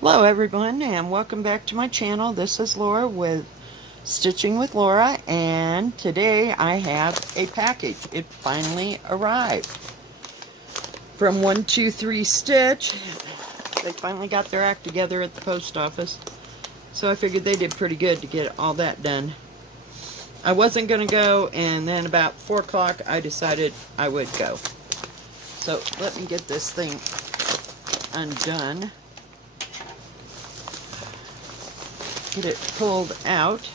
Hello everyone, and welcome back to my channel. This is Laura with Stitching with Laura, and today I have a package. It finally arrived from 123 Stitch. They finally got their act together at the post office, so I figured they did pretty good to get all that done. I wasn't going to go, and then about 4 o'clock I decided I would go. So let me get this thing undone. Get it pulled out.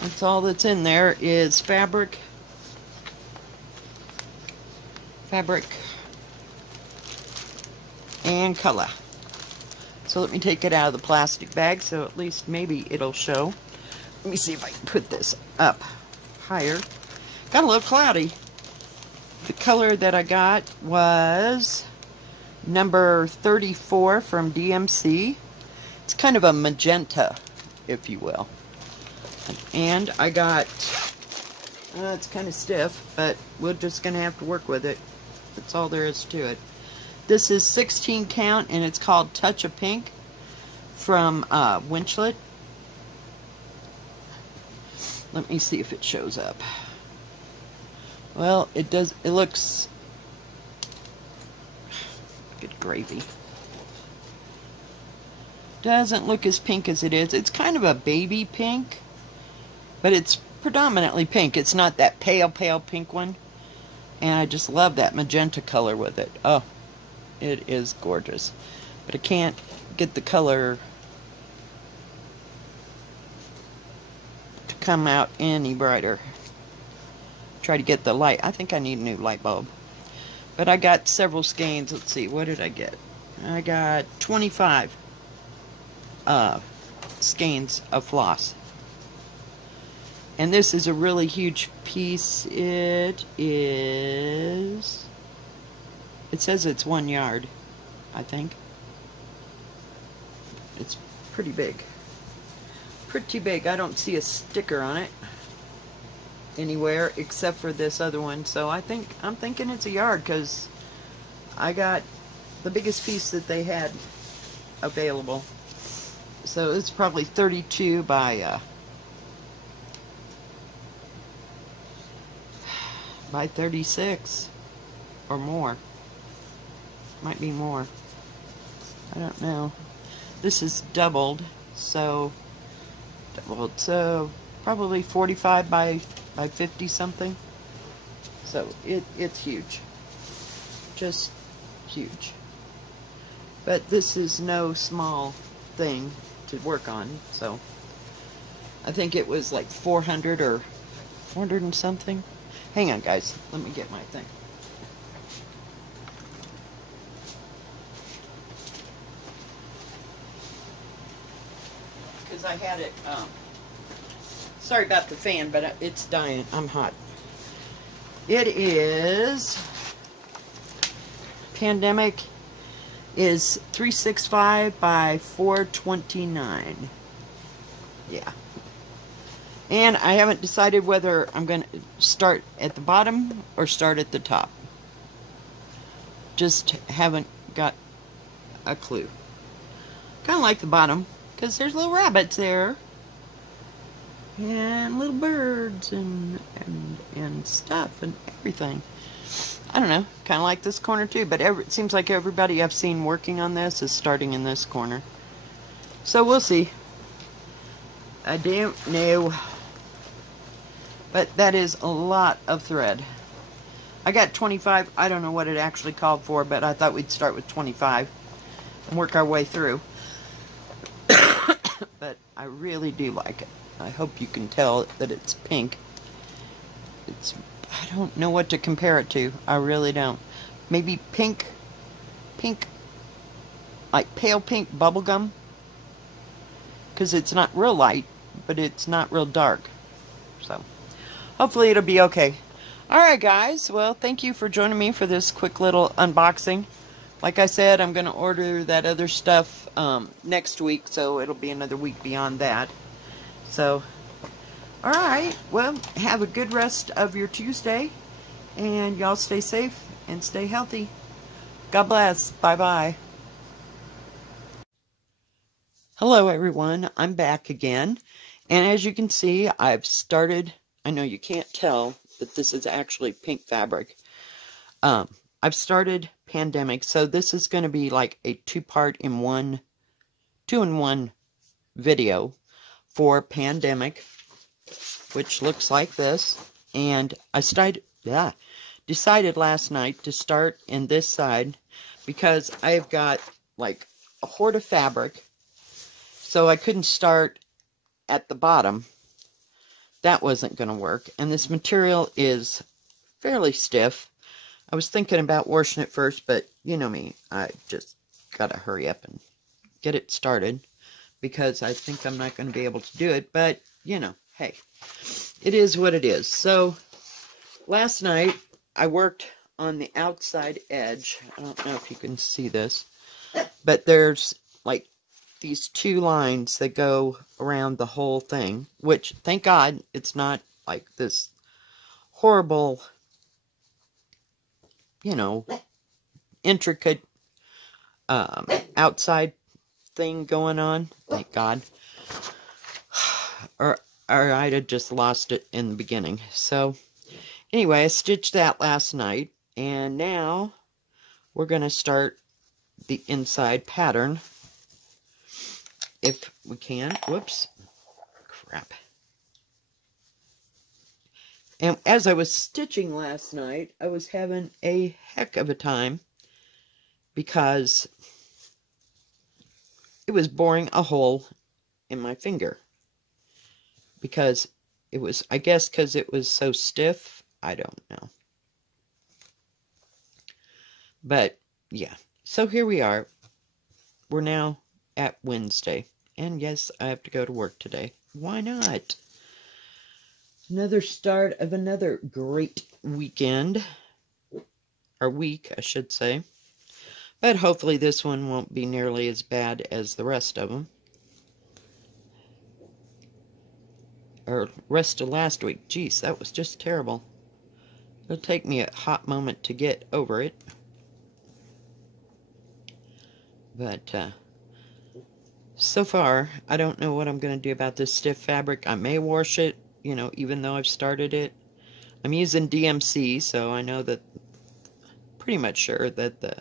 That's all that's in there is fabric, and color. So let me take it out of the plastic bag so at least maybe it'll show. Let me see if I can put this up higher. Got a little cloudy. The color that I got was number 34 from DMC. It's kind of a magenta, if you will. And I got, it's kind of stiff, but we're just going to have to work with it. That's all there is to it. This is 16 count, and it's called Touch of Pink from Winchlet. Let me see if it shows up. Well, it does. It looks good gravy. Doesn't look as pink as it is. It's kind of a baby pink, but it's predominantly pink. It's not that pale pink one. And I just love that magenta color with it. Oh, it is gorgeous. But I can't get the color to come out any brighter. Try to get the light. I think I need a new light bulb. But I got several skeins. Let's see, what did I get? I got 25 skeins of floss. And this is a really huge piece. It says it's 1 yard, I think. It's pretty big. Pretty big. I don't see a sticker on it anywhere except for this other one. So I'm thinking it's a yard because I got the biggest piece that they had available. So it's probably 32 by 36 or more. Might be more. I don't know. This is doubled, so probably 45 by 50 something. So it's huge. Just huge. But this is no small thing to work on, so I think it was like 400 or 400 and something. Hang on, guys, let me get my thing. Because I had it, sorry about the fan, but it's dying. I'm hot. It is, Pandemic is 365 by 429. Yeah. And I haven't decided whether I'm going to start at the bottom or start at the top. Just haven't got a clue. Kind of like the bottom because there's little rabbits there. And little birds and stuff and everything. I don't know, kind of like this corner too, but it seems like everybody I've seen working on this is starting in this corner. So we'll see. I don't know. But that is a lot of thread. I got 25. I don't know what it actually called for, but I thought we'd start with 25 and work our way through. But I really do like it. I hope you can tell that it's pink. I don't know what to compare it to. I really don't. Maybe pink, like pale pink bubblegum. Because it's not real light, but it's not real dark. So, hopefully it'll be okay. Alright guys, well thank you for joining me for this quick little unboxing. Like I said, I'm going to order that other stuff next week, so it'll be another week beyond that. So, alright, well, have a good rest of your Tuesday, and y'all stay safe and stay healthy. God bless. Bye-bye. Hello everyone, I'm back again, and as you can see, I've started, I know you can't tell that this is actually pink fabric. I've started Pandemic, so this is going to be like a two-in-one video for Pandemic, which looks like this, and I decided last night to start in this side because I've got like a hoard of fabric. So I couldn't start at the bottom. That wasn't going to work. And this material is fairly stiff. I was thinking about washing it first, but you know me. I just got to hurry up and get it started because I think I'm not going to be able to do it. But, you know, hey, it is what it is. So last night I worked on the outside edge. I don't know if you can see this, but there's like these two lines that go around the whole thing, which, thank God, it's not like this horrible, you know, intricate outside thing going on. Thank God. Or I'd have just lost it in the beginning. So, anyway, I stitched that last night, and now we're going to start the inside pattern. If we can. Whoops. Crap. And as I was stitching last night, I was having a heck of a time because it was boring a hole in my finger. Because it was, I guess because it was so stiff, I don't know. But, yeah. So here we are. We're now at Wednesday. And yes, I have to go to work today. Why not? Another start of another great weekend. Or week, I should say. But hopefully this one won't be nearly as bad as the rest of them. Or rest of last week. Jeez, that was just terrible. It'll take me a hot moment to get over it. But, so far, I don't know what I'm going to do about this stiff fabric. I may wash it, you know, even though I've started it. I'm using DMC, so I know that, pretty much sure that the,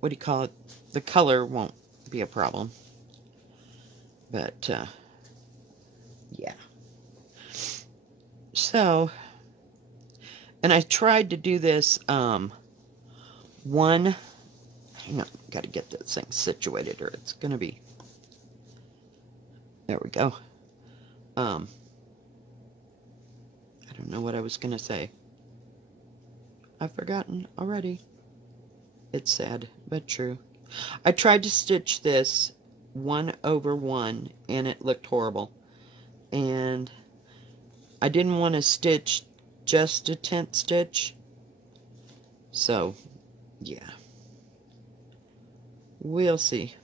what do you call it, the color won't be a problem. But, yeah. So, and I tried to do this, hang on, got to get this thing situated or it's going to be, there we go. I don't know what I was going to say. I've forgotten already. It's sad, but true. I tried to stitch this 1/1 and it looked horrible. And I didn't want to stitch just a 10th stitch. So, yeah. We'll see.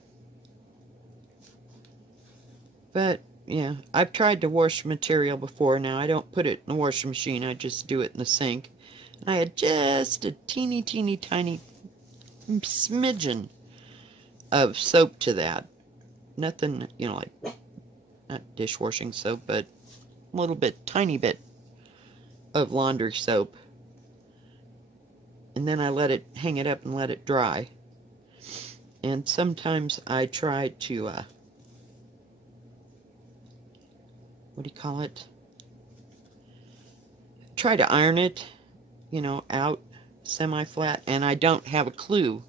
But, yeah, I've tried to wash material before. Now, I don't put it in the washing machine. I just do it in the sink. And I had just a teeny tiny smidgen of soap to that. Nothing, you know, like, not dishwashing soap, but a little bit, tiny bit of laundry soap. And then I let it, hang it up and let it dry. And sometimes I try to, what do you call it? Try to iron it, you know, out semi-flat. And I don't have a clue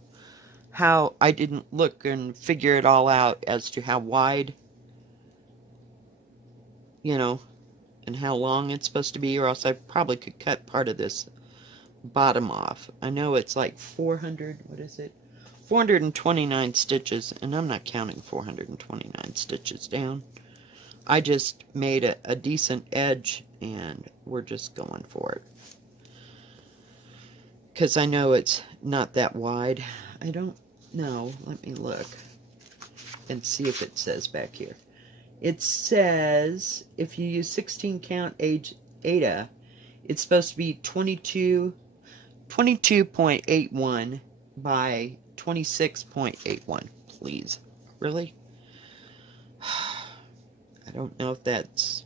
how I didn't look and figure it all out as to how wide, you know, and how long it's supposed to be, or else I probably could cut part of this bottom off. I know it's like 429 stitches, and I'm not counting 429 stitches down. I just made a decent edge, and we're just going for it. Because I know it's not that wide. I don't know. Let me look and see if it says back here. It says, if you use 16 count Ada, it's supposed to be 22.81 by 26.81. Please. Really? don't know if that's,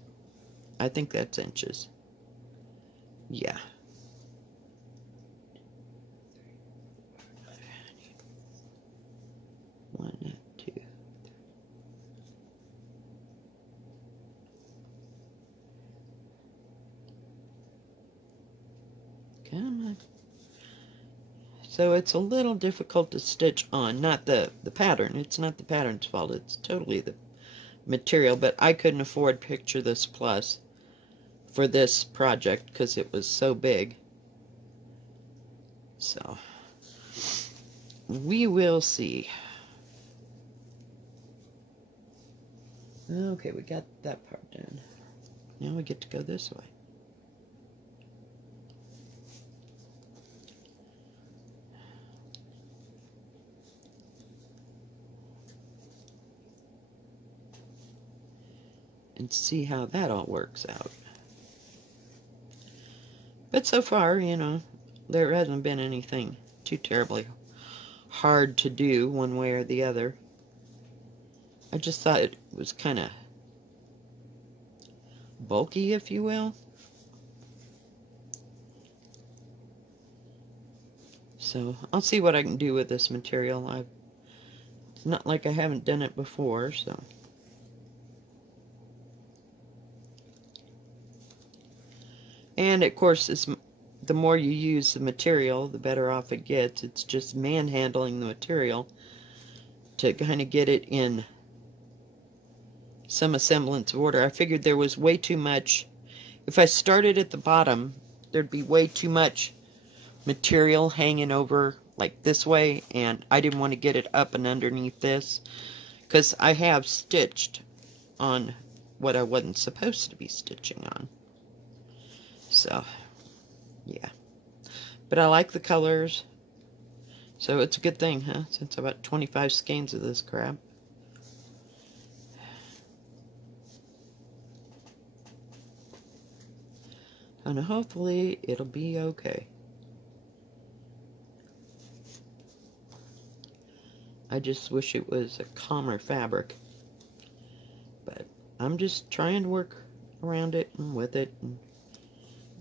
I think that's inches. Yeah. One, two, three. Come on. So it's a little difficult to stitch on. Not the pattern. It's not the pattern's fault. It's totally the material. But I couldn't afford Picture This Plus for this project because it was so big. So we will see. Okay, we got that part done. Now we get to go this way. And see how that all works out. But so far, you know, there hasn't been anything too terribly hard to do one way or the other. I just thought it was kind of bulky, if you will. So I'll see what I can do with this material. It's not like I haven't done it before, so. And of course, the more you use the material, the better off it gets. It's just manhandling the material to kind of get it in some semblance of order. I figured there was way too much. If I started at the bottom, there'd be way too much material hanging over like this way, and I didn't want to get it up and underneath this, because I have stitched on what I wasn't supposed to be stitching on. So, yeah. But I like the colors. So it's a good thing, huh? Since I bought 25 skeins of this crap. And hopefully it'll be okay. I just wish it was a calmer fabric. But I'm just trying to work around it and with it.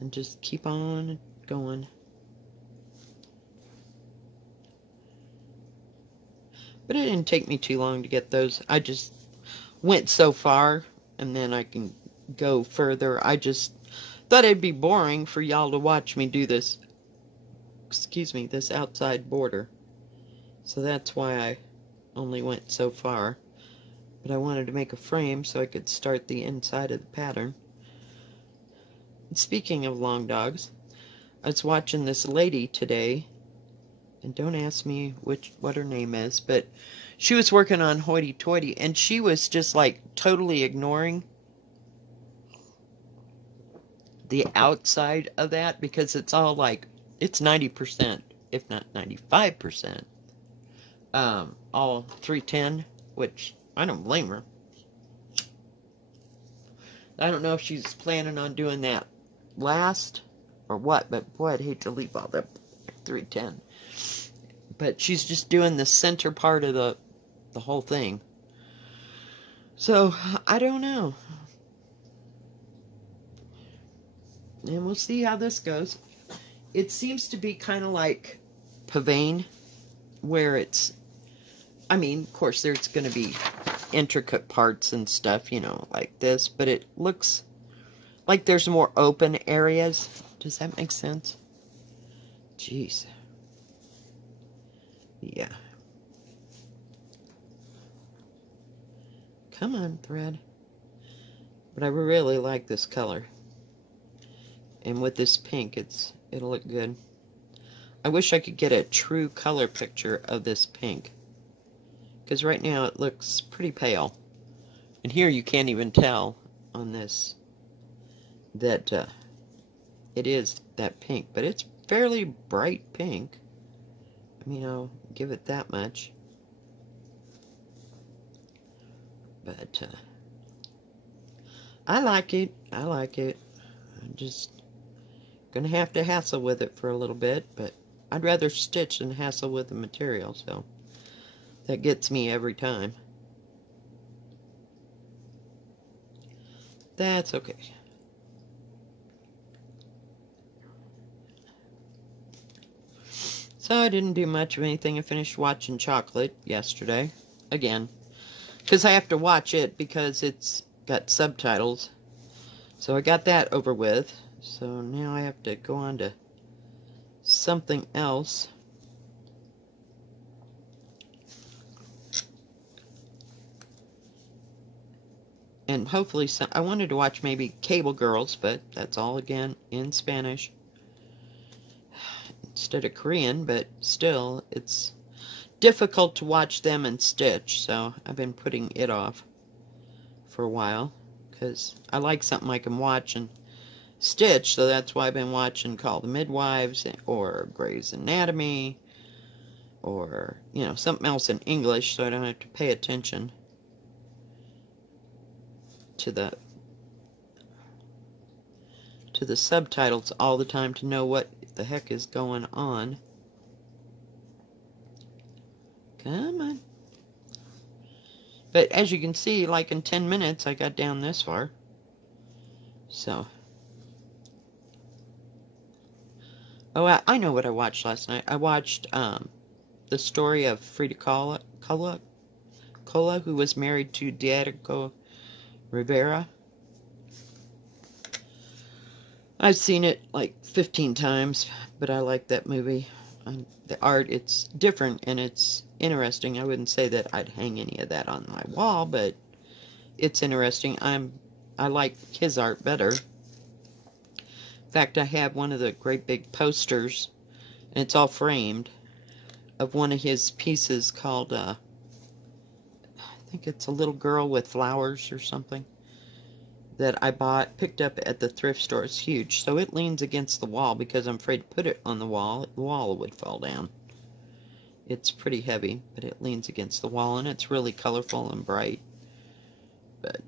And just keep on going. But it didn't take me too long to get those. I just went so far, and then I can go further. I just thought it'd be boring for y'all to watch me do this, excuse me, this outside border. So that's why I only went so far. But I wanted to make a frame so I could start the inside of the pattern. Speaking of long dogs, I was watching this lady today, and don't ask me what her name is, but she was working on Hoity Toity, and she was just like totally ignoring the outside of that, because it's all like, it's 90%, if not 95%, all 310, which I don't blame her. I don't know if she's planning on doing that last or what, but boy, I'd hate to leave all that 310. But she's just doing the center part of the whole thing. So, I don't know. And we'll see how this goes. It seems to be kind of like Pavane, where it's, I mean, of course, there's going to be intricate parts and stuff, you know, like this, but it looks like there's more open areas. Does that make sense? Jeez. Yeah. Come on, thread. But I really like this color. And with this pink, it'll look good. I wish I could get a true color picture of this pink. Because right now it looks pretty pale. And here you can't even tell on this that it is that pink. But it's fairly bright pink. I mean, I'll give it that much. But I like it. I like it. I'm just gonna have to hassle with it for a little bit, but I'd rather stitch than hassle with the material, so that gets me every time. That's okay. So I didn't do much of anything. I finished watching Chocolate yesterday. Again. Because I have to watch it because it's got subtitles. So I got that over with. So now I have to go on to something else. And hopefully I wanted to watch maybe Cable Girls, but that's all again in Spanish. Instead of Korean, but still, it's difficult to watch them in Stitch, so I've been putting it off for a while, because I like something I can watch in Stitch, so that's why I've been watching Call the Midwives, or Grey's Anatomy, or, you know, something else in English, so I don't have to pay attention to the subtitles all the time to know what the heck is going on. Come on. But as you can see, like in 10 minutes, I got down this far. So. Oh, I know what I watched last night. I watched the story of Frida Kahlo, who was married to Diego Rivera. I've seen it like 15 times, but I like that movie. The art, it's different and it's interesting. I wouldn't say that I'd hang any of that on my wall, but it's interesting. I like his art better. In fact, I have one of the great big posters, and it's all framed, of one of his pieces called, I think it's a little girl with flowers or something, that I picked up at the thrift store. It's huge, so it leans against the wall because I'm afraid to put it on the wall would fall down. It's pretty heavy, but it leans against the wall, and it's really colorful and bright. But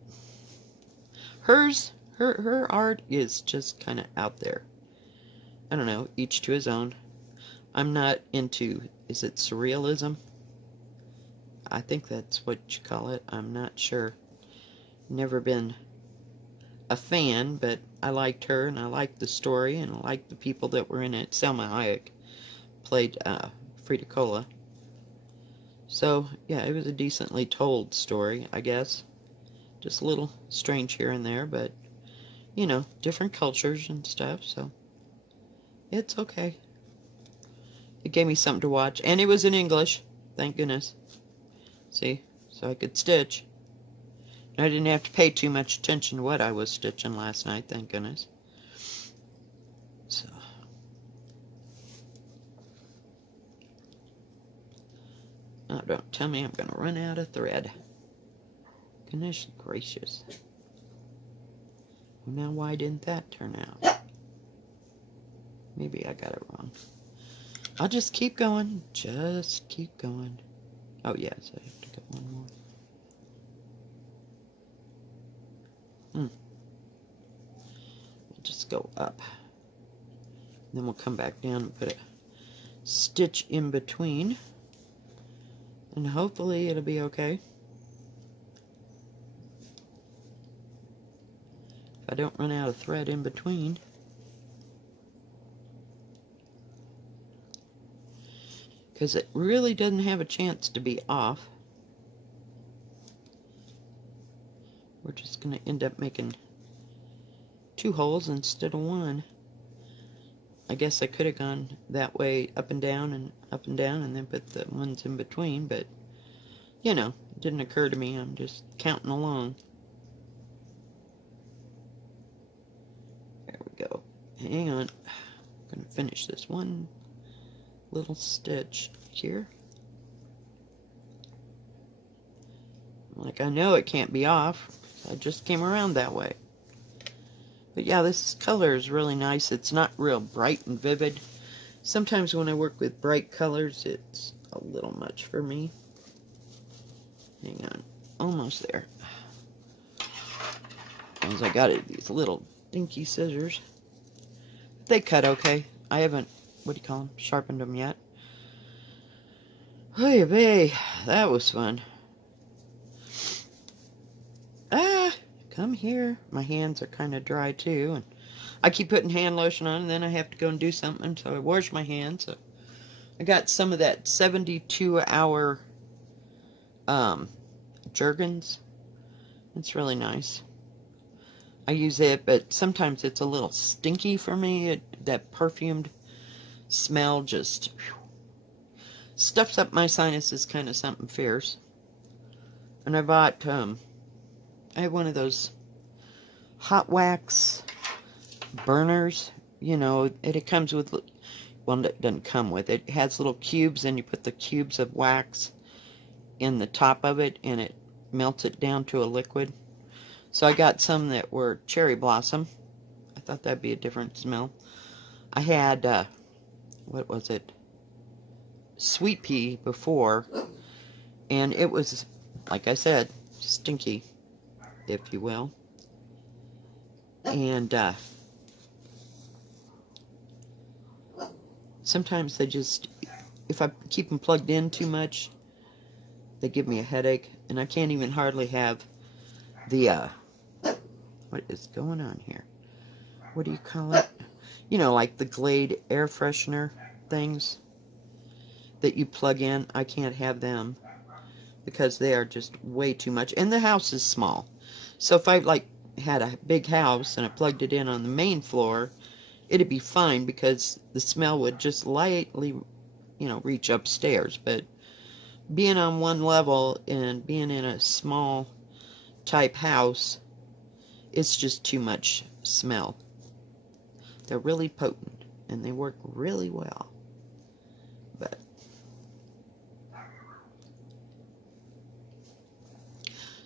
her art is just kind of out there. I don't know, each to his own. I'm not into, is it surrealism? I think that's what you call it. I'm not sure. Never been a fan, but I liked her, and I liked the story, and I liked the people that were in it. Selma Hayek played Frida Kahlo. So, yeah, it was a decently told story, I guess. Just a little strange here and there, but, you know, different cultures and stuff, so it's okay. It gave me something to watch, and it was in English, thank goodness. See, so I could stitch. I didn't have to pay too much attention to what I was stitching last night, thank goodness. So. Oh, don't tell me I'm going to run out of thread. Goodness gracious. Well, now why didn't that turn out? Maybe I got it wrong. I'll just keep going. Just keep going. Oh, yes, I have to get one more. We'll just go up. Then we'll come back down and put a stitch in between. And hopefully it'll be okay. If I don't run out of thread in between. Because it really doesn't have a chance to be off. We're just going to end up making 2 holes instead of 1. I guess I could have gone that way, up and down, and then put the ones in between, but, you know, it didn't occur to me. I'm just counting along. There we go. Hang on. I'm going to finish this one little stitch here. Like, I know it can't be off. I just came around that way. But yeah, this color is really nice. It's not real bright and vivid. Sometimes when I work with bright colors, it's a little much for me. Hang on. Almost there. As I got it, these little dinky scissors. They cut okay. I haven't, what do you call them, sharpened them yet. Hey, babe, that was fun. Ah, come here. My hands are kind of dry too, and I keep putting hand lotion on, and then I have to go and do something, so I wash my hands. So I got some of that 72-hour Jergens. It's really nice. I use it, but sometimes it's a little stinky for me. That perfumed smell just stuffs up my sinuses, kind of something fierce. And I bought, I have one of those hot wax burners. You know, it comes with, well, it doesn't come with it. It has little cubes, and you put the cubes of wax in the top of it, and it melts it down to a liquid. So I got some that were cherry blossom. I thought that'd be a different smell. I had, what was it? Sweet pea before, and it was, like I said, stinky, if you will. And sometimes they just, if I keep them plugged in too much, they give me a headache, and I can't even hardly have the, what is going on here? What do you call it? You know, like the Glade air freshener things that you plug in. I can't have them because they are just way too much. And the house is small. So if I, like, had a big house and I plugged it in on the main floor, it'd be fine because the smell would just lightly, you know, reach upstairs. But being on one level and being in a small type house, it's just too much smell. They're really potent and they work really well. But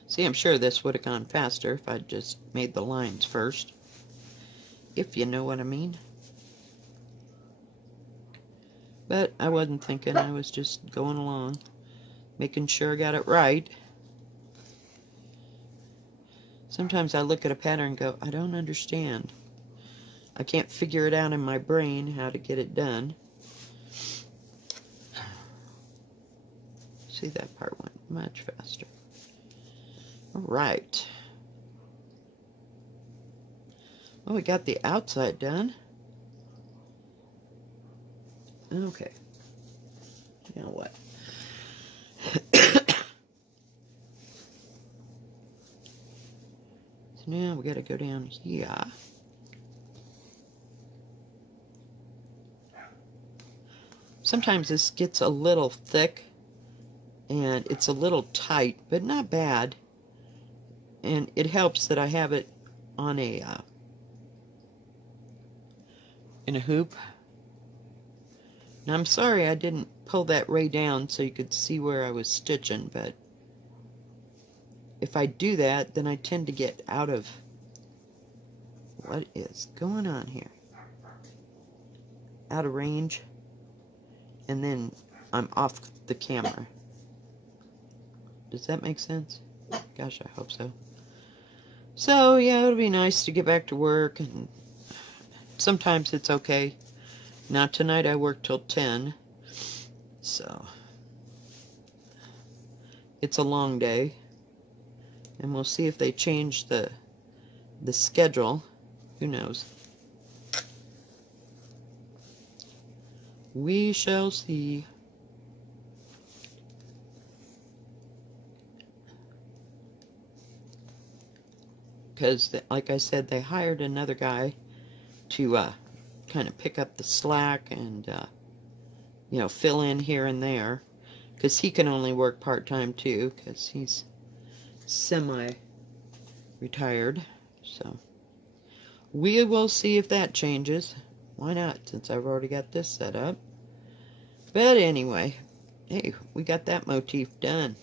see, I'm sure this would have gone faster if I'd just made the lines first, if you know what I mean. But I wasn't thinking, I was just going along, making sure I got it right. Sometimes I look at a pattern and go, I don't understand. I can't figure it out in my brain how to get it done. See, that part went much faster. Alright. Well, we got the outside done. Okay. Now what? So now we got to go down here. Sometimes this gets a little thick and it's a little tight, but not bad. And it helps that I have it on a in a hoop. Now I'm sorry I didn't pull that way down so you could see where I was stitching, but if I do that, then I tend to get out of, what is going on here? Out of range, and then I'm off the camera. Does that make sense? Gosh, I hope so. So, yeah, it'll be nice to get back to work, and sometimes it's okay. Now, tonight I work till 10, so it's a long day, and we'll see if they change the schedule. Who knows? We shall see. Because, like I said, they hired another guy to kind of pick up the slack and, you know, fill in here and there. Because he can only work part-time, too, because he's semi-retired. So, we will see if that changes. Why not, since I've already got this set up. But anyway, hey, we got that motif done.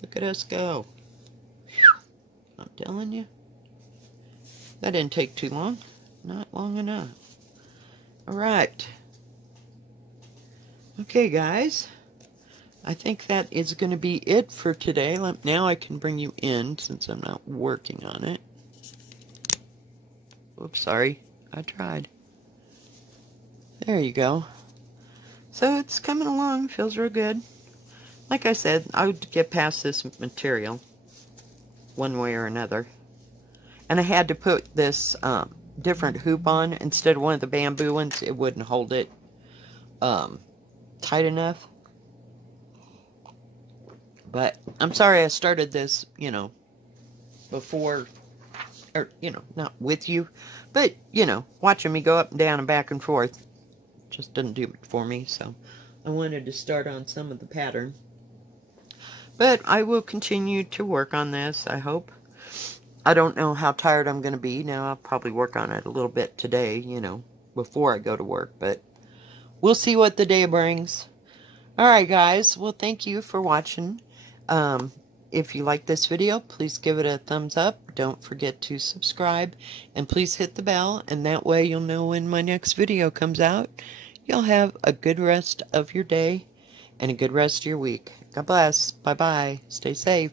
Look at us go. I'm telling you. That didn't take too long. Not long enough. Alright. Okay, guys. I think that is going to be it for today. Now I can bring you in since I'm not working on it. Oops, sorry. I tried. There you go. So it's coming along. Feels real good. Like I said, I would get past this material. one way or another. And I had to put this different hoop on instead of one of the bamboo ones. It wouldn't hold it tight enough. But I'm sorry I started this, you know, before, or, you know, not with you, but, you know, watching me go up and down and back and forth just didn't do it for me, so I wanted to start on some of the pattern. But I will continue to work on this, I hope. I don't know how tired I'm going to be. Now, I'll probably work on it a little bit today, you know, before I go to work, but we'll see what the day brings. Alright, guys, well, thank you for watching. If you like this video, please give it a thumbs up. Don't forget to subscribe, and please hit the bell, and that way you'll know when my next video comes out. You'll have a good rest of your day and a good rest of your week. God bless. Bye-bye. Stay safe.